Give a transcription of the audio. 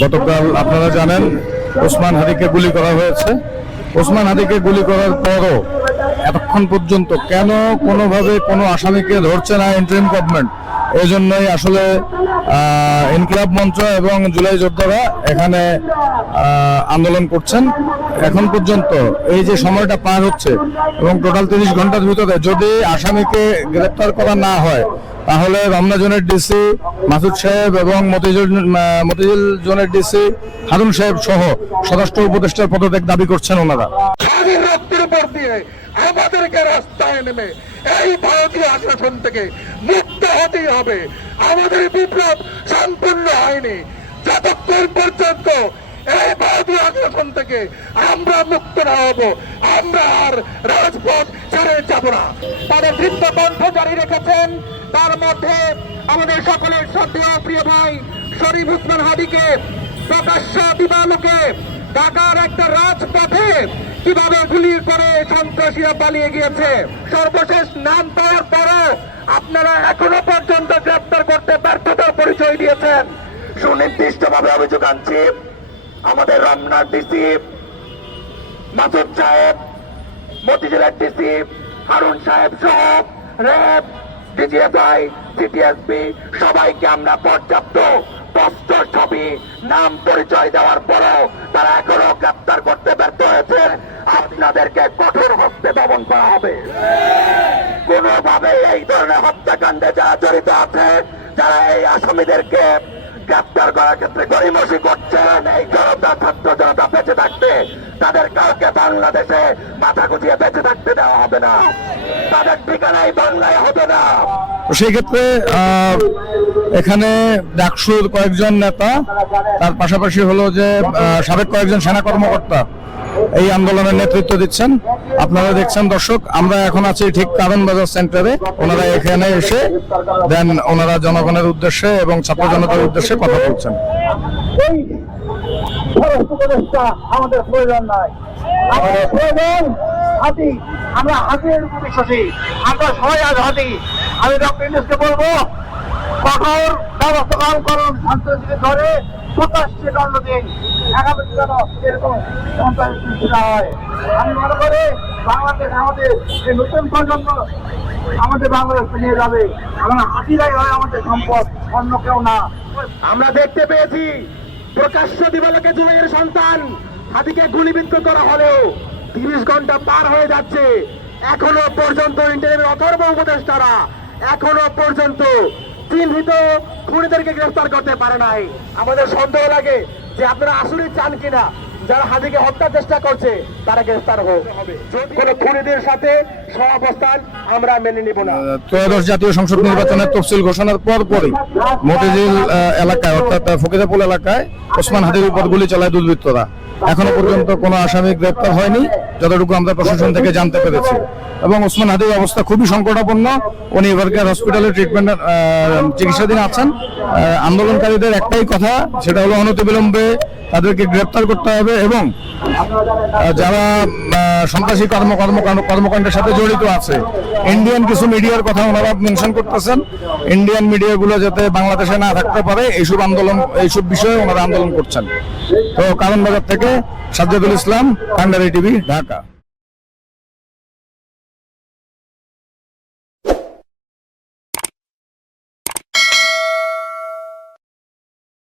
গতকাল আপনারা জানেন, ওসমান হাদিকে গুলি করা হয়েছে। ওসমান হাদিকে গুলি করার পরও এতক্ষণ পর্যন্ত কেন কোনোভাবে কোনো আসামিকে ধরছে না ইন্টারিম গভর্নমেন্ট? এই জন্যই আসলে ইনকিলাব মঞ্চ এবং জুলাই যোদ্ধারা এখানে আন্দোলন করছেন। এখন পর্যন্ত এই যে সময়টা পার হচ্ছে এবং টোটাল তিরিশ ঘণ্টার ভিতরে যদি আসামিকে গ্রেপ্তার করা না হয়, তাহলে রমনা জোনের ডিসি মাসুদ সাহেব এবং মতিজুল মতিজুল জোনের ডিসি হারুন সাহেব সহ স্বরাষ্ট্র উপদেষ্টার পদত্যাগ দাবি করছেন ওনারা। আমাদেরকে রাস্তায় নেমে এই ভারতীয় আগ্রাসন থেকে মুক্ত হতেই হবে। আমাদের বিপ্লব সম্পূর্ণ হয়নি। যতক্ষণ পর্যন্ত এই ভারতীয় আগ্রাসন থেকে আমরা মুক্ত না হব, আমরা আর রাজপথ ছেড়ে যাব না। তাদের দৃপ্ত কণ্ঠ জারি রেখেছেন। তার মধ্যে আমাদের সকলের শ্রদ্ধেয় প্রিয় ভাই শরীফ উসমান হাদিকে, প্রকাশ্য দিবালোকে ঢাকার একটা রাজপথে কীভাবে গুলি করে সন্ত্রাসীরা পালিয়ে গিয়েছে? সর্বশেষ নাম পাওয়ার পরও আপনারা এখনও পর্যন্ত গ্রেপ্তার করতে ব্যর্থতার পরিচয় দিয়েছেন। সুনির্দিষ্টভাবে অভিযোগ আনছি, আমাদের রমনার ডিসি, মাসুদ সাহেব, মতিঝিলের ডিসি, হারুন সাহেব সহ র্যাব ডিজিএফআই সিটিএসপি, সবাইকে আমরা পর্যাপ্ত পোস্টার ছবি, নাম পরিচয় দেওয়ার পরও তারা এখনও গ্রেপ্তার করতে ব্যর্থ হয়েছে। আপনাদেরকে কঠোর হস্তে দমন করা হবে। কোনোভাবে এই ধরনের হত্যাকাণ্ডে যারা জড়িত আছে, যারা এই আসামিদেরকে গ্রেপ্তার করার ক্ষেত্রে গরিমসি করছেন, এই জনতা, ছাত্র জনতা বেঁচে থাকতে, তাদের কাউকে বাংলাদেশে মাথা গুজিয়ে বেঁচে থাকতে দেওয়া হবে না। তাদের ঠিকানাই বাংলায় হবে না। তো সেই ক্ষেত্রে এখানে ডাকসুর কয়েকজন নেতা, তার পাশাপাশি হলো যে সাবেক কয়েকজন সেনা কর্মকর্তা এই আন্দোলনের নেতৃত্ব দিচ্ছেন। আপনারা দেখছেন দর্শক, আমরা এখন আছি ঠিক কারণ বাজার সেন্টারে। ওনারা এখানে এসে দেন ওনারা জনগণের উদ্দেশ্যে এবং ছাত্র জনতার উদ্দেশ্যে কথা বলছেন। হাতি। আমরা হাতির বিশ্বাসী। আমরা সবাই আজ হাতি। আমি ডক্টর ইন্ডাসকে বলব, কঠোর ব্যবস্থা গ্রহণ করুন ধরে হয়। আমি বাংলাদেশ আমাদের নতুন প্রজন্ম আমাদের নিয়ে যাবে। আমরা হয় আমাদের সম্পদ, অন্য কেউ না। আমরা দেখতে পেয়েছি প্রকাশ্য দিবালকে জুলাইয়ের সন্তান হাতিকে গুলিবিদ্ধ করা হলেও তিরিশ ঘণ্টা পার হয়ে যাচ্ছে। এখনও পর্যন্ত ইন্টারনেটের অথর্ব উপদেষ্টারা এখনও পর্যন্ত চিহ্নিত খুনিদেরকে গ্রেফতার করতে পারে নাই। আমাদের সন্দেহ লাগে যে আপনারা আসলে চান কিনা যারা হাদিকে হত্যার চেষ্টা করছে তারা গ্রেফতার হোক। কোন খুনিদের সাথে সহাবস্থান আমরা মেনে নিব না। ত্রয়োদশ জাতীয় সংসদ নির্বাচনের তফসিল ঘোষণার পর পরই মতিঝিল এলাকায়, অর্থাৎ ফকিরাপুল এলাকায় ওসমান হাদির উপর গুলি চালায় দুর্বৃত্তরা। এখনও পর্যন্ত কোনো আসামি গ্রেপ্তার হয়নি, যতটুকু আমরা প্রশাসন থেকে জানতে পেরেছি। এবং ওসমান হাদির অবস্থা খুবই সংকটাপন্ন। উনি এভারকেয়ার হসপিটালে ট্রিটমেন্ট চিকিৎসাধীন আছেন। আন্দোলনকারীদের একটাই কথা, সেটা হলো অনতিবিলম্বে তাদেরকে গ্রেপ্তার করতে হবে এবং যারা সন্ত্রাসী কর্ম কর্মকাণ্ড, কর্মকাণ্ডের সাথে জড়িত আছে। ইন্ডিয়ান কিছু মিডিয়ার কথা ওনারা মেনশন করতেছেন। ইন্ডিয়ান মিডিয়াগুলো যাতে বাংলাদেশে না থাকতে পারে, এইসব আন্দোলন, এইসব বিষয়ে ওনারা আন্দোলন করছেন। তো কারণ বাজার থেকে সাজ্জাদুল ইসলাম, কান্ডারি টিভি, ঢাকা।